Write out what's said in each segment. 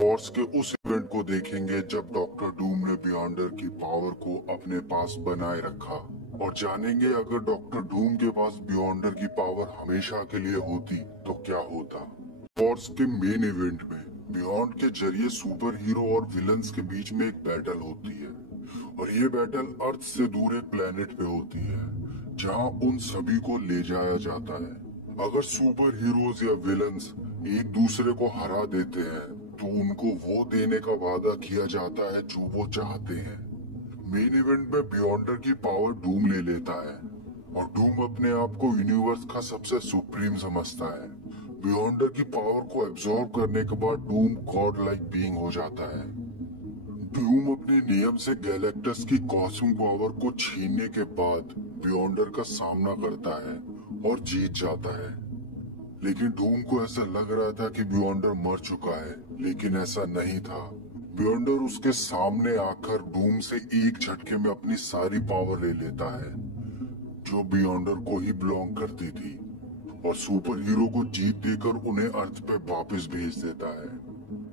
Wars के उस event को देखेंगे जब डॉक्टर डूम ने बियॉन्डर की पावर को अपने पास बनाए रखा, और जानेंगे अगर डॉक्टर डूम के पास बियॉन्डर की पावर हमेशा के लिए होती तो क्या होता। वॉर्स के मेन इवेंट में बियॉन्ड के जरिए सुपर हीरो और विलन्स के बीच में एक बैटल होती है, और ये बैटल अर्थ से दूर एक प्लेनेट पे होती है जहां उन सभी को ले जाया जाता है। अगर सुपर हीरोज या विलन्स एक दूसरे को हरा देते हैं तो उनको वो देने का वादा किया जाता है जो वो चाहते हैं। मेन इवेंट में बियॉन्डर की पावर डूम ले लेता है, और डूम अपने आप को यूनिवर्स का सबसे सुप्रीम समझता है। बियॉन्डर की पावर को एब्जॉर्ब करने के बाद डूम गॉड लाइक बीइंग हो जाता है। डूम अपने नियम से गैलेक्टस की कॉस्मिक पावर को छीनने के बाद बियॉन्डर का सामना करता है और जीत जाता है। लेकिन डूम को ऐसा लग रहा था कि बियॉन्डर मर चुका है, लेकिन ऐसा नहीं था। बियॉन्डर उसके सामने आकर डूम से एक झटके में अपनी सारी पावर ले लेता है जो बियॉन्डर को ही बिलोंग करती थी, और सुपर हीरो को जीत देकर उन्हें अर्थ पे वापस भेज देता है।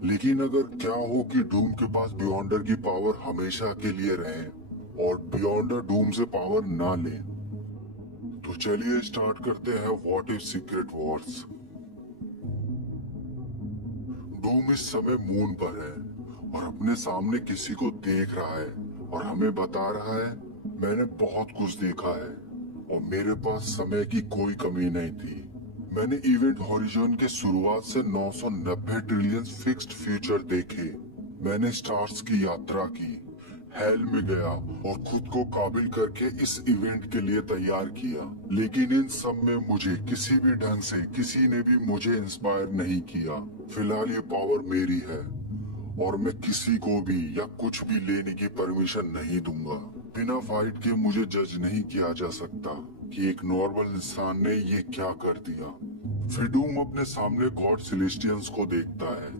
लेकिन अगर क्या हो कि डूम के पास बियॉन्डर की पावर हमेशा के लिए रहे और बियॉन्डर डूम से पावर ना ले, तो चलिए स्टार्ट करते हैं what if secret Wars. Doom इस समय मून पर है और अपने सामने किसी को देख रहा है और हमें बता रहा है, मैंने बहुत कुछ देखा है और मेरे पास समय की कोई कमी नहीं थी। मैंने इवेंट हॉरिजॉन के शुरुआत से 990 ट्रिलियन फिक्स्ड फ्यूचर देखे। मैंने स्टार्स की यात्रा की, हेल में गया और खुद को काबिल करके इस इवेंट के लिए तैयार किया। लेकिन इन सब में मुझे किसी भी ढंग से किसी ने भी मुझे इंस्पायर नहीं किया। फिलहाल ये पावर मेरी है और मैं किसी को भी या कुछ भी लेने की परमिशन नहीं दूंगा। बिना फाइट के मुझे जज नहीं किया जा सकता कि एक नॉर्मल इंसान ने ये क्या कर दिया। फिर डूम अपने सामने गॉड सेलेस्टियंस को देखता है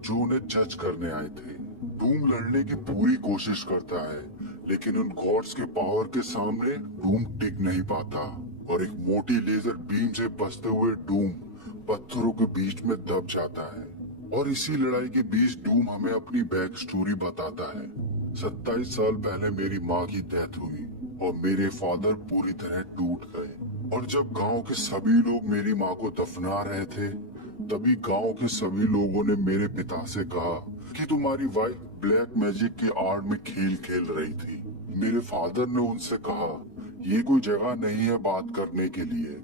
जो उन्हें जज करने आए थे। डूम लड़ने की पूरी कोशिश करता है, लेकिन उन गॉड्स के पावर के सामने डूम टिक नहीं पाता और एक मोटी लेजर बीम से बचते हुए डूम पत्थरों के बीच में दब जाता है। और इसी लड़ाई के बीच डूम हमें अपनी बैक स्टोरी बताता है। 27 साल पहले मेरी माँ की डेथ हुई और मेरे फादर पूरी तरह टूट गए। और जब गांव के सभी लोग मेरी माँ को दफना रहे थे, तभी गांव के सभी लोगों ने मेरे पिता से कहा कि तुम्हारी वाइफ ब्लैक मैजिक की आड़ में खेल खेल रही थी। मेरे फादर ने उनसे कहा, ये कोई जगह नहीं है बात करने के लिए,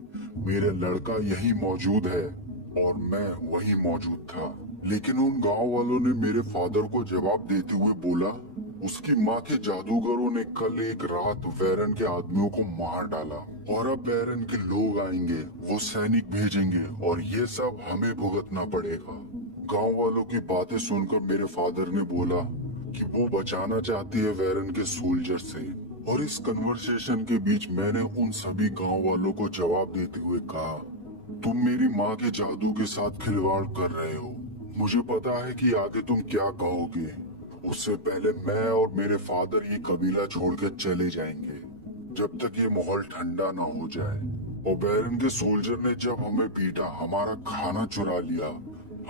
मेरा लड़का यही मौजूद है। और मैं वही मौजूद था। लेकिन उन गांव वालों ने मेरे फादर को जवाब देते हुए बोला, उसकी माँ के जादूगरों ने कल एक रात वैरन के आदमियों को मार डाला और अब वैरन के लोग आएंगे, वो सैनिक भेजेंगे और ये सब हमें भुगतना पड़ेगा। गांव वालों की बातें सुनकर मेरे फादर ने बोला कि वो बचाना चाहती है वैरन के सोल्जर से। और इस कन्वर्सेशन के बीच मैंने उन सभी गांव वालों को जवाब देते हुए कहा, तुम मेरी माँ के जादू के साथ खिलवाड़ कर रहे हो। मुझे पता है कि आगे तुम क्या कहोगे। उससे पहले मैं और मेरे फादर ये कबीला छोड़कर चले जाएंगे जब तक ये माहौल ठंडा ना हो जाए। और बैरन के सोल्जर ने जब हमें पीटा, हमारा खाना चुरा लिया,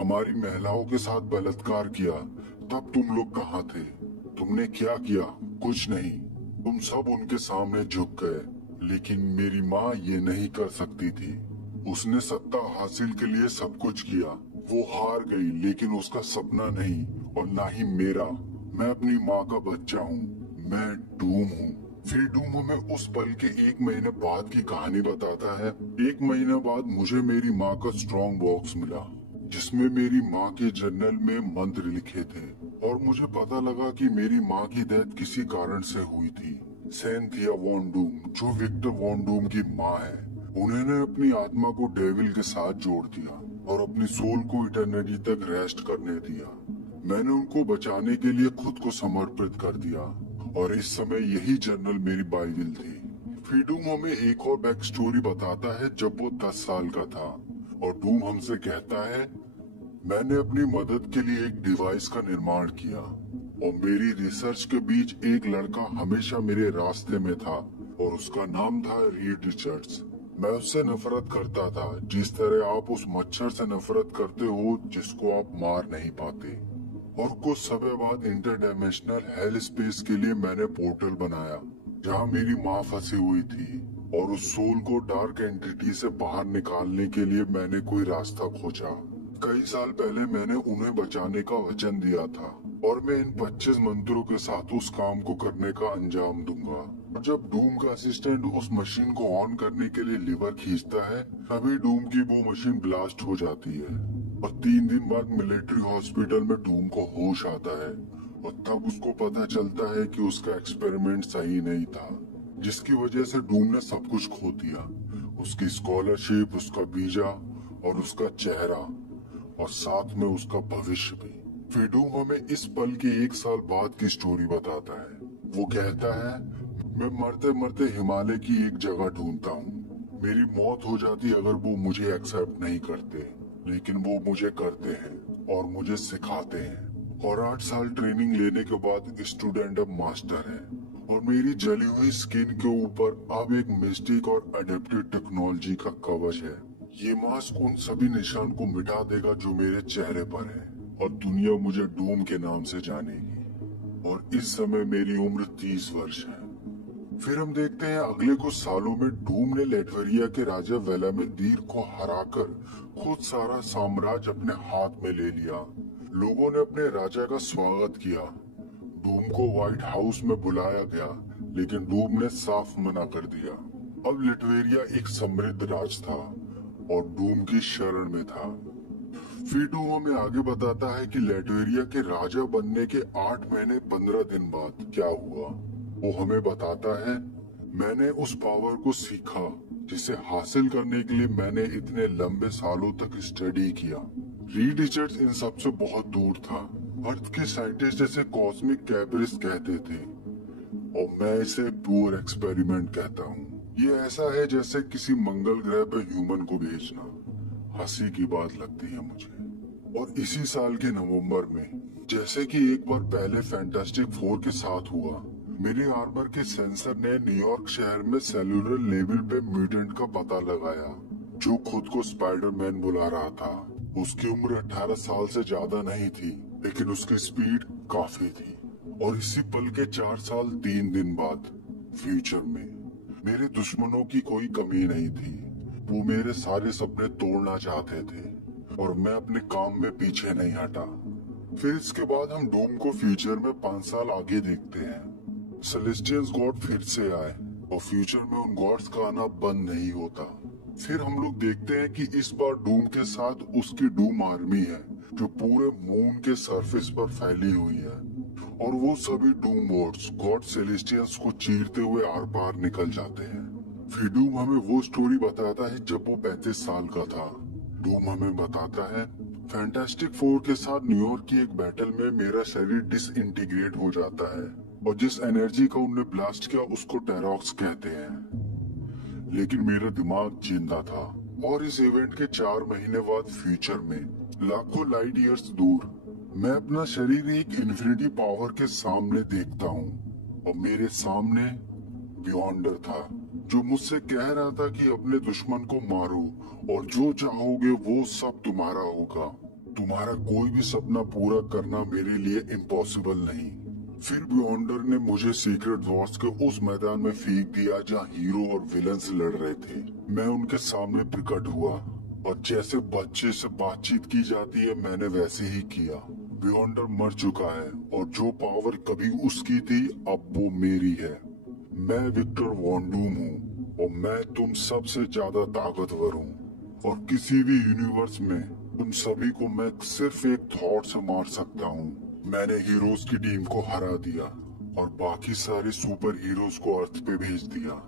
हमारी महिलाओं के साथ बलात्कार किया, तब तुम लोग कहाँ थे? तुमने क्या किया? कुछ नहीं। तुम सब उनके सामने झुक गए। लेकिन मेरी माँ ये नहीं कर सकती थी। उसने सत्ता हासिल के लिए सब कुछ किया। वो हार गई, लेकिन उसका सपना नहीं और ना ही मेरा। मैं अपनी माँ का बच्चा हूँ। मैं डूम हूँ। फिर डूम हमें उस पल के 1 महीने बाद की कहानी बताता है। 1 महीने बाद मुझे मेरी माँ का स्ट्रॉन्ग बॉक्स मिला जिसमें मेरी माँ के जर्नल में मंत्र लिखे थे, और मुझे पता लगा कि मेरी माँ की डेथ किसी कारण से हुई थी। सैंथिया वॉन डूम, जो विक्टर वॉन डूम की माँ है, उन्होंने अपनी आत्मा को डेविल के साथ जोड़ दिया और अपनी सोल को इटर्निटी तक रेस्ट करने दिया। मैंने उनको बचाने के लिए खुद को समर्पित कर दिया, और इस समय यही जर्नल मेरी बाइबल थी। फिर डूम हमें एक और बैक स्टोरी बताता है जब वो 10 साल का था, और डूम हमसे कहता है, मैंने अपनी मदद के लिए एक डिवाइस का निर्माण किया और मेरी रिसर्च के बीच एक लड़का हमेशा मेरे रास्ते में था और उसका नाम था रीड रिचर्ड्स। मैं उससे नफरत करता था जिस तरह आप उस मच्छर से नफरत करते हो जिसको आप मार नहीं पाते। और कुछ समय बाद इंटरडायमेंशनल हेल स्पेस के लिए मैंने पोर्टल बनाया जहाँ मेरी माँ फंसी हुई थी, और उस सोल को डार्क एंटिटी से बाहर निकालने के लिए मैंने कोई रास्ता खोजा। कई साल पहले मैंने उन्हें बचाने का वचन दिया था और मैं इन 25 मंत्रों के साथ उस काम को करने का अंजाम दूंगा। और जब डूम का असिस्टेंट उस मशीन को ऑन करने के लिए लीवर खींचता है, तभी डूम की वो मशीन ब्लास्ट हो जाती है और 3 दिन बाद मिलिट्री हॉस्पिटल में डूम को होश आता है। और तब उसको पता चलता है कि उसका एक्सपेरिमेंट सही नहीं था, जिसकी वजह से डूम ने सब कुछ खो दिया, उसकी स्कॉलरशिप, उसका वीजा और उसका चेहरा, और साथ में उसका भविष्य भी। फिर डूम हमें इस पल के 1 साल बाद की स्टोरी बताता है। वो कहता है, मैं मरते मरते हिमालय की एक जगह ढूंढता हूँ। मेरी मौत हो जाती अगर वो मुझे एक्सेप्ट नहीं करते, लेकिन वो मुझे करते हैं और मुझे सिखाते हैं। और 8 साल ट्रेनिंग लेने के बाद स्टूडेंट अब मास्टर है, और मेरी जली हुई स्किन के ऊपर अब एक मिस्टिक और अडेप्टिव टेक्नोलॉजी का कवच है। ये मास्क उन सभी निशान को मिटा देगा जो मेरे चेहरे पर है, और दुनिया मुझे डूम के नाम से जानेगी। और इस समय मेरी उम्र 30 वर्ष है। फिर हम देखते हैं अगले कुछ सालों में डूम ने लेटवेरिया के राजा वेलामिंदीर को हराकर खुद सारा साम्राज्य अपने हाथ में ले लिया। लोगों ने अपने राजा का स्वागत किया। डूम को व्हाइट हाउस में बुलाया गया, लेकिन डूम ने साफ मना कर दिया। अब लेटवेरिया एक समृद्ध राज था और डूम की शरण में था। फिर डूम हमें आगे बताता है कि लेटवेरिया के राजा बनने के 8 महीने 15 दिन बाद क्या हुआ। वो हमें बताता है, मैंने उस पावर को सीखा जिसे हासिल करने के लिए मैंने इतने लंबे सालों तक स्टडी किया। रीड रिचर्ड्स इन सब से बहुत दूर था। अर्थ के साइंटिस्ट जैसे कॉस्मिक कैबरिस कहते थे, और मैं इसे प्योर एक्सपेरिमेंट कहता हूँ। ये ऐसा है जैसे किसी मंगल ग्रह पे ह्यूमन को भेजना। हंसी की बात लगती है मुझे। और इसी साल के नवंबर में, जैसे कि एक बार पहले फैंटास्टिक 4 के साथ हुआ, मेरे आर्मर के सेंसर ने न्यूयॉर्क शहर में सेलुलर लेवल पे म्यूटेंट का पता लगाया, जो खुद को स्पाइडरमैन बुला रहा था। उसकी उम्र 18 साल से ज्यादा नहीं थी, लेकिन उसकी स्पीड काफी थी। और इसी पल के 4 साल 3 दिन बाद फ्यूचर में मेरे दुश्मनों की कोई कमी नहीं थी। वो मेरे सारे सपने तोड़ना चाहते थे, और मैं अपने काम में पीछे नहीं हटा। फिर इसके बाद हम डूम को फ्यूचर में 5 साल आगे देखते हैं। सेलेस्टियंस गॉड फिर से आए, और फ्यूचर में उन गॉड्स का आना बंद नहीं होता। फिर हम लोग देखते हैं कि इस बार डूम के साथ उसकी डूम आर्मी है, जो पूरे मून के सरफेस पर फैली हुई है, और वो सभी डूम वॉर्ड्स गॉड सेलेस्टियंस को चीरते हुए आर पार निकल जाते हैं। फिर डूम हमें वो स्टोरी बताता है जब वो 35 साल का था। डूम हमें बताता है, फैंटास्टिक 4 के साथ न्यूयॉर्क की एक बैटल में मेरा शरीर डिसइंटीग्रेट हो जाता है, और जिस एनर्जी का उन्होंने ब्लास्ट किया उसको टेरॉक्स कहते हैं। लेकिन मेरा दिमाग जिंदा था, और इस इवेंट के 4 महीने बाद फ्यूचर में लाखों लाइट ईयर्स दूर मैं अपना शरीर एक इन्फिनिटी पावर के सामने देखता हूँ, और मेरे सामने बियॉन्डर था, जो मुझसे कह रहा था कि अपने दुश्मन को मारो और जो चाहोगे वो सब तुम्हारा होगा। तुम्हारा कोई भी सपना पूरा करना मेरे लिए इम्पॉसिबल नहीं। फिर बियॉन्डर ने मुझे सीक्रेट वॉर्स के उस मैदान में फेंक दिया जहाँ हीरो और विलन्स लड़ रहे थे। मैं उनके सामने प्रकट हुआ, और जैसे बच्चे से बातचीत की जाती है मैंने वैसे ही किया। बियॉन्डर मर चुका है, और जो पावर कभी उसकी थी अब वो मेरी है। मैं विक्टर वॉन डूम हूँ, और मैं तुम सबसे ज्यादा ताकतवर हूँ, और किसी भी यूनिवर्स में तुम सभी को मैं सिर्फ एक थॉट से मार सकता हूँ। मैंने हीरोज की टीम को हरा दिया, और बाकी सारे सुपर हीरोज को अर्थ पे भेज दिया।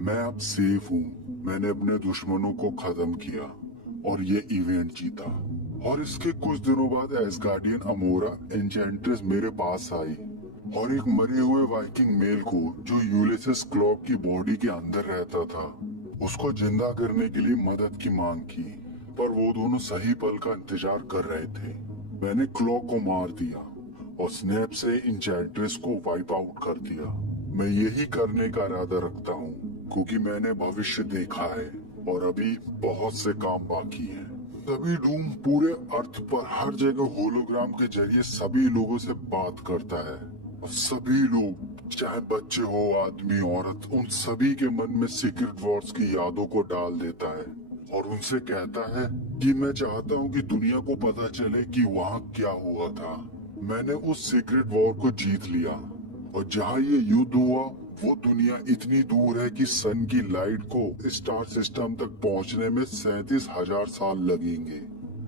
मैं अब सेफ हूँ। मैंने अपने दुश्मनों को खत्म किया, और ये इवेंट जीता। और इसके कुछ दिनों बाद एसगार्डियन अमोरा एन्चेंट्रेस मेरे पास आई, और एक मरे हुए वाइकिंग मेल को, जो यूलिसेस क्लॉक की बॉडी के अंदर रहता था, उसको जिंदा करने के लिए मदद की मांग की। पर वो दोनों सही पल का इंतजार कर रहे थे। मैंने क्लॉक को मार दिया, और स्नैप से एन्चेंट्रेस को वाइप आउट कर दिया। मैं यही करने का इरादा रखता हूँ, क्योंकि मैंने भविष्य देखा है, और अभी बहुत से काम बाकी हैं। तभी डूम पूरे अर्थ पर हर जगह होलोग्राम के जरिए सभी लोगों से बात करता है और सभी लोग, चाहे बच्चे हो आदमी औरत, उन सभी के मन में सीक्रेट वॉर्स की यादों को डाल देता है और उनसे कहता है कि मैं चाहता हूँ कि दुनिया को पता चले कि वहाँ क्या हुआ था। मैंने उस सीक्रेट वॉर को जीत लिया और जहाँ ये युद्ध हुआ वो दुनिया इतनी दूर है कि सन की लाइट को स्टार सिस्टम तक पहुँचने में 37,000 साल लगेंगे।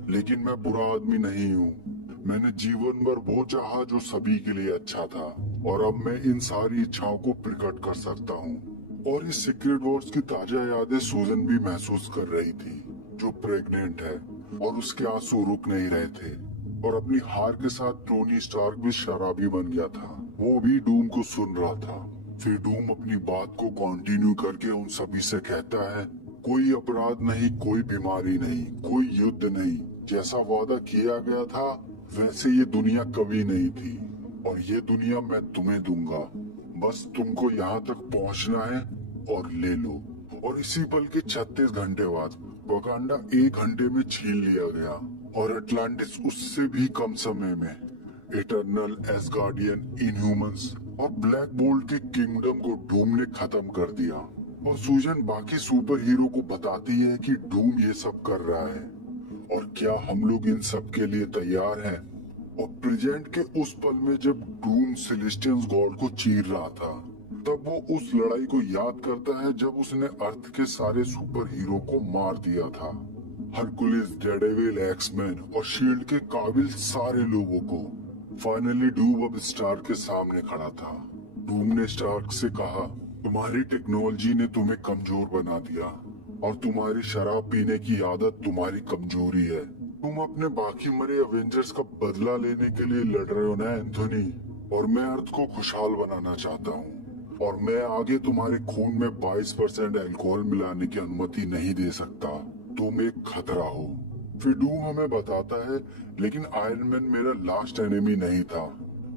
लेकिन मैं बुरा आदमी नहीं हूँ। मैंने जीवन भर वो चाहा जो सभी के लिए अच्छा था और अब मैं इन सारी इच्छाओं को प्रकट कर सकता हूँ। और इस सीक्रेट वॉर्स की ताजा यादें सूजन भी महसूस कर रही थी, जो प्रेग्नेंट है, और उसके आंसू रुक नहीं रहे थे। और अपनी हार के साथ टोनी स्टार्क भी शराबी बन गया था। वो भी डूम को सुन रहा था। फिर डूम अपनी बात को कंटिन्यू करके उन सभी से कहता है, कोई अपराध नहीं, कोई बीमारी नहीं, कोई युद्ध नहीं। जैसा वादा किया गया था वैसे ये दुनिया कभी नहीं थी और ये दुनिया मैं तुम्हें दूंगा। बस तुमको यहाँ तक पहुँचना है और ले लो। और इसी पल के 36 घंटे बाद वकांडा 1 घंटे में छीन लिया गया और अटलांटिस उससे भी कम समय में इटर्नल, एसगार्डियन, इनह्यूमंस और ब्लैक बोल्ट के किंगडम को डूम ने खत्म कर दिया। और सूजन बाकी सुपर हीरो को बताती है कि डूम ये सब कर रहा है और क्या हम लोग इन सब के लिए तैयार हैं। और प्रेजेंट के उस पल में जब डूम सेलेस्टियंस गॉड को चीर रहा था, तब वो उस लड़ाई को याद करता है जब उसने अर्थ के सारे सुपर हीरो को मार दिया था। हरकुलिस, डेयरडेविल, एक्समैन और शील्ड के काबिल सारे लोगों को। फाइनली डूम अब स्टार्क के सामने खड़ा था। डूम ने स्टार्क से कहा, तुम्हारी टेक्नोलॉजी ने तुम्हें कमजोर बना दिया और तुम्हारी शराब पीने की आदत तुम्हारी कमजोरी है। तुम अपने बाकी मरे एवेंजर्स का बदला लेने के लिए लड़ रहे हो ना एंथोनी, और मैं अर्थ को खुशहाल बनाना चाहता हूँ और मैं आगे तुम्हारे खून में 22% अल्कोहल मिलाने की अनुमति नहीं दे सकता। तुम एक खतरा हो। फिर डूम हमें बताता है, लेकिन आयरन मैन मेरा लास्ट एनिमी नहीं था।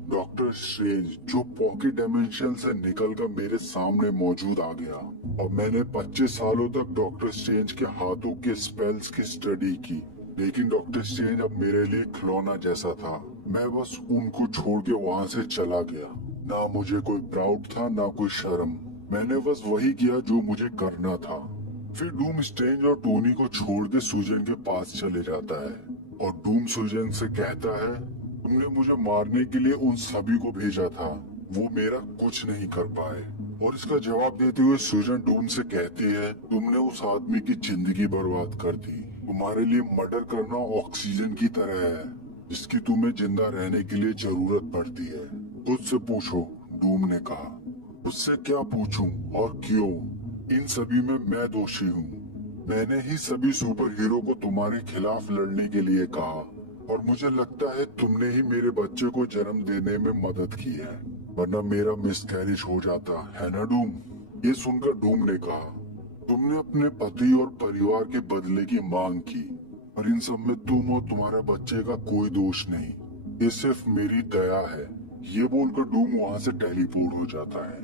डॉक्टर स्ट्रेंज, जो पॉकेट डायमेंशन से निकलकर मेरे सामने मौजूद आ गया, और मैंने 25 सालों तक डॉक्टर स्ट्रेंज के हाथों के स्पेल्स की स्टडी की। लेकिन डॉक्टर स्ट्रेंज अब मेरे लिए खिलौना जैसा था। मैं बस उनको छोड़ के वहाँ से चला गया। ना मुझे कोई प्राउड था, ना कोई शर्म। मैंने बस वही किया जो मुझे करना था। फिर डूम स्ट्रेंज और टोनी को छोड़ के सूजन के पास चले जाता है और डूम सूजन से कहता है, तुमने मुझे मारने के लिए उन सभी को भेजा था, वो मेरा कुछ नहीं कर पाए। और इसका जवाब देते हुए सूजन डूम से कहती है, तुमने उस आदमी की जिंदगी बर्बाद कर दी। तुम्हारे लिए मर्डर करना ऑक्सीजन की तरह है, जिसकी तुम्हें जिंदा रहने के लिए जरूरत पड़ती है। खुद से पूछो, डूम ने कहा। उससे क्या पूछूं और क्यों? इन सभी में मैं दोषी हूँ। मैंने ही सभी सुपर हीरो को तुम्हारे खिलाफ लड़ने के लिए कहा और मुझे लगता है तुमने ही मेरे बच्चे को जन्म देने में मदद की है, वरना मेरा मिसकैरेज हो जाता है ना डूम? ये सुनकर डूम ने कहा, तुमने अपने पति और परिवार के बदले की मांग की और इन सब में तुम और तुम्हारे बच्चे का कोई दोष नहीं, ये सिर्फ मेरी दया है। ये बोलकर डूम वहाँ से टेलीपोर्ट हो जाता है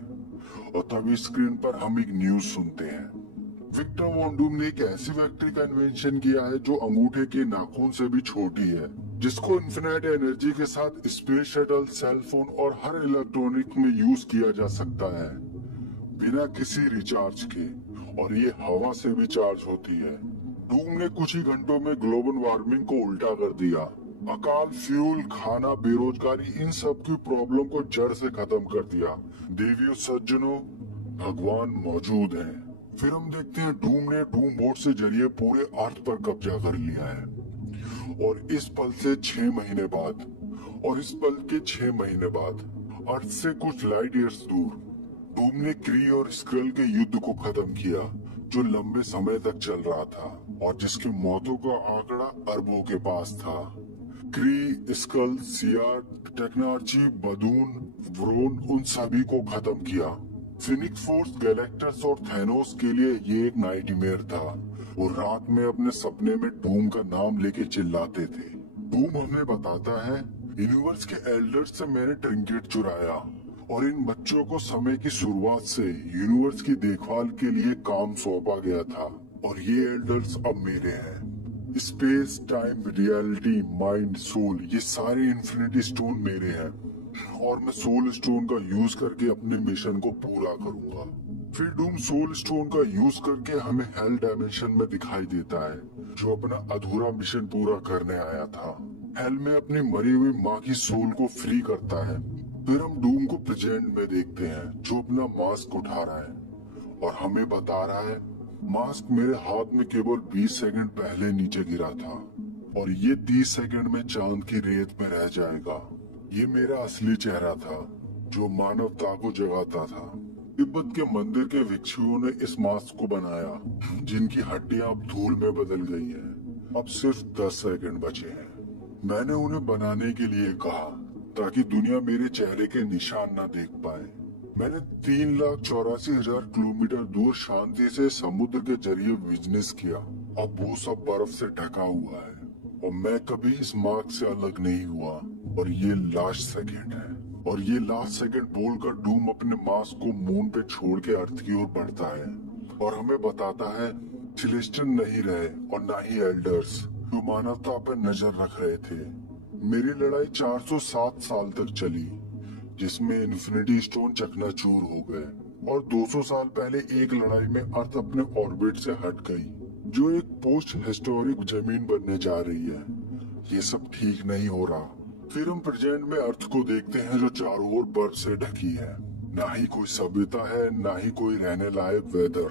और तभी स्क्रीन पर हम एक न्यूज सुनते हैं। विक्टर वॉन डूम ने एक ऐसी फैक्ट्री का इन्वेंशन किया है जो अंगूठे के नाखून से भी छोटी है, जिसको इन्फिनिट एनर्जी के साथ स्पेस शटल, सेल फोन और हर इलेक्ट्रॉनिक में यूज किया जा सकता है बिना किसी रिचार्ज के, और ये हवा से भी चार्ज होती है। डूम ने कुछ ही घंटों में ग्लोबल वार्मिंग को उल्टा कर दिया। अकाल, फ्यूल, खाना, बेरोजगारी, इन सब की प्रॉब्लम को जड़ से खत्म कर दिया। देवियों, सज्जनों, भगवान मौजूद हैं। फिर हम देखते हैं डूम ने डूम बोर्ड से जरिए पूरे अर्थ पर कब्जा कर लिया है और इस पल से 6 महीने बाद, और इस पल के 6 महीने बाद अर्थ से कुछ लाइट ईयर्स दूर डूम ने क्री और स्क्रल के युद्ध को खत्म किया, जो लंबे समय तक चल रहा था और जिसके मौतों का आंकड़ा अरबों के पास था। क्री, स्कल, सियार, टेक्नोलॉजी, बदून, व्रोन, उन सभी को खत्म किया। फिनिक्स फोर्स, गैलेक्टस और थैनोस के लिए ये एक नाइटमेयर था। वो रात में अपने सपने में डूम का नाम लेके चिल्लाते थे। डूम हमें बताता है, यूनिवर्स के एल्डर्स से मैंने ट्रिंकेट चुराया और इन बच्चों को समय की शुरुआत से यूनिवर्स की देखभाल के लिए काम सौंपा गया था और ये एल्डर्स अब मेरे हैं। Space, time, reality, mind, soul, ये सारे इन्फिनिटी स्टोन मेरे हैं और मैं सोल स्टोन का यूज करके अपने मिशन को पूरा करूंगा। फिर डूम सोल स्टोन का यूज करके हमें हेल डायमेंशन में दिखाई देता है, जो अपना अधूरा मिशन पूरा करने आया था। हेल में अपनी मरी हुई माँ की सोल को फ्री करता है। फिर हम डूम को प्रेजेंट में देखते हैं, जो अपना मास्क उठा रहा है और हमें बता रहा है मास्क मेरे हाथ में केवल 20 सेकंड पहले नीचे गिरा था और ये 30 सेकंड में चांद की रेत में रह जाएगा। ये मेरा असली चेहरा था, जो मानवता को जगाता था। तिब्बत के मंदिर के भिक्षुओं ने इस मास्क को बनाया, जिनकी हड्डियां अब धूल में बदल गई हैं। अब सिर्फ 10 सेकंड बचे हैं। मैंने उन्हें बनाने के लिए कहा ताकि दुनिया मेरे चेहरे के निशान न देख पाए। मैंने 3,84,000 किलोमीटर दूर शांति से समुद्र के जरिए बिजनेस किया। अब वो सब बर्फ से ढका हुआ है और मैं कभी इस मार्ग से अलग नहीं हुआ। और ये लास्ट सेकंड है। और ये लास्ट सेकंड बोलकर डूम अपने मास्क को मून पे छोड़ के अर्थ की ओर बढ़ता है और हमें बताता है सेलेस्टियन नहीं रहे और ना ही एल्डर्स, जो मानवता पर नजर रख रहे थे। मेरी लड़ाई 407 साल तक चली, जिसमें इन्फिनिटी स्टोन चकनाचूर हो गए और 200 साल पहले एक लड़ाई में अर्थ अपने ऑर्बिट से हट गई, जो एक पोस्ट हिस्टोरिक जमीन बनने जा रही है। ये सब ठीक नहीं हो रहा। फिर हम प्रेजेंट में अर्थ को देखते हैं, जो चारों ओर बर्फ से ढकी है। ना ही कोई सभ्यता है, ना ही कोई रहने लायक वेदर।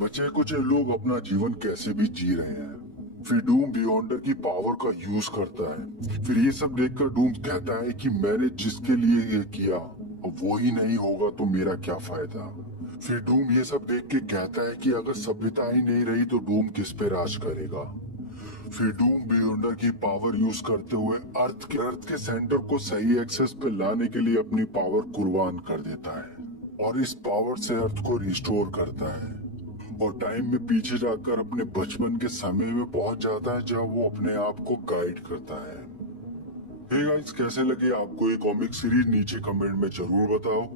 बचे कुछ लोग अपना जीवन कैसे भी जी रहे हैं। फिर डूम बियॉन्डर की पावर का यूज करता है। फिर ये सब देखकर डूम कहता है कि मैंने जिसके लिए ये किया अब वो ही नहीं होगा तो मेरा क्या फायदा। फिर डूम ये सब देख के कहता है कि अगर सभ्यता ही नहीं रही तो डूम किस पे राज करेगा। फिर डूम बियॉन्डर की पावर यूज करते हुए अर्थ के सेंटर को सही एक्सेस पे लाने के लिए अपनी पावर कुर्बान कर देता है और इस पावर से अर्थ को रिस्टोर करता है और टाइम में पीछे जाकर अपने बचपन के समय में पहुंच जाता है, जब वो अपने आप को गाइड करता है। हे गाइस, कैसे लगे आपको ये कॉमिक सीरीज? नीचे कमेंट में जरूर बताओ।